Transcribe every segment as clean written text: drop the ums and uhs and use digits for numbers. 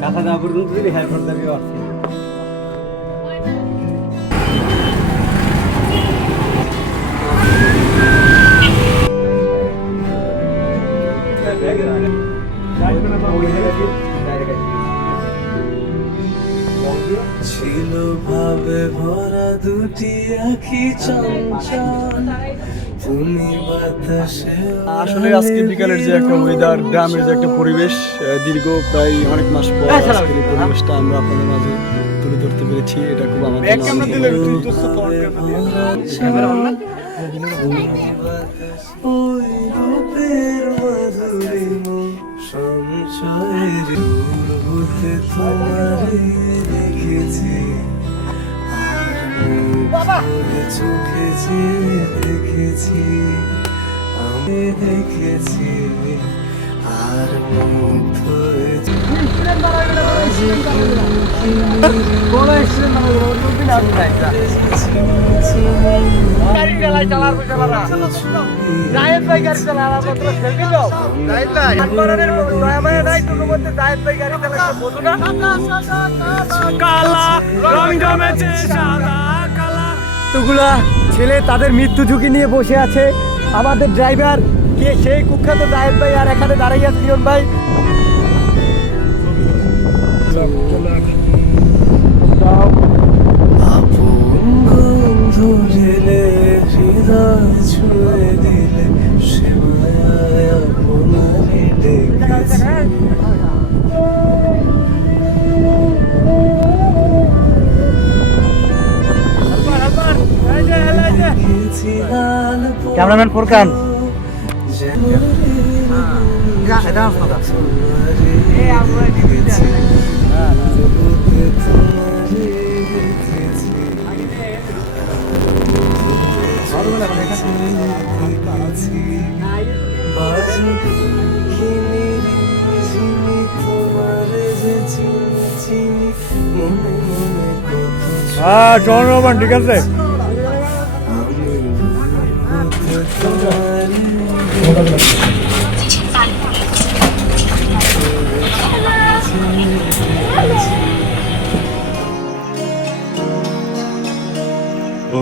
কাঁথা না পর্যন্ত যদি হেয়ার করতে আসছি ছিল ভাবে ভরা দুটি আখি চঞ্চল তুমি বাতাসে। আসলে আজকে বিকালের যে একটা ওয়েদার, গ্রামের যে একটা পরিবেশ, দীর্ঘ প্রায় অনেক মাস পর আজকের এই পরিবেশটা আমরা আপনাদের মাঝে তুলে ধরতে পেরেছি। এটা খুব আমাদের ওই রূপের মাধুরীম সঞ্চয়ের হতে তোমারে দেখেছি চোখে যে দেখেছি আমি দেখেছি আর মুগ্ধ এতগুলা ছেলে তাদের মৃত্যু ঝুঁকি নিয়ে বসে আছে। আমাদের ড্রাইভার কে সেই কুখ্যাত জায়েদ ভাই আর এখানে দাঁড়িয়ে আছে পিয়ন ভাই। আপন গন্ধ ঢেলে হৃদয় ছুঁয়ে দিলে সে মায়ায় আপনারে ডেকেছি। ক্যামেরাম্যান ফুরকান চন্দ্রবান ঠিক আছে।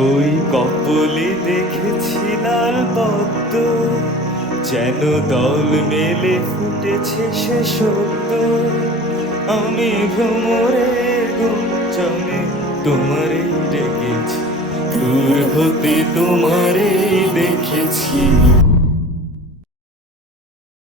ওই কপলে দেখেছি লাল পদ্ম যেন দল মেলে ফুটেছে সে সত্য। আমি ভ্রমরের গুঞ্জনে তোমারই ডেকেছি দূর হতে তোমারই দেখেছি।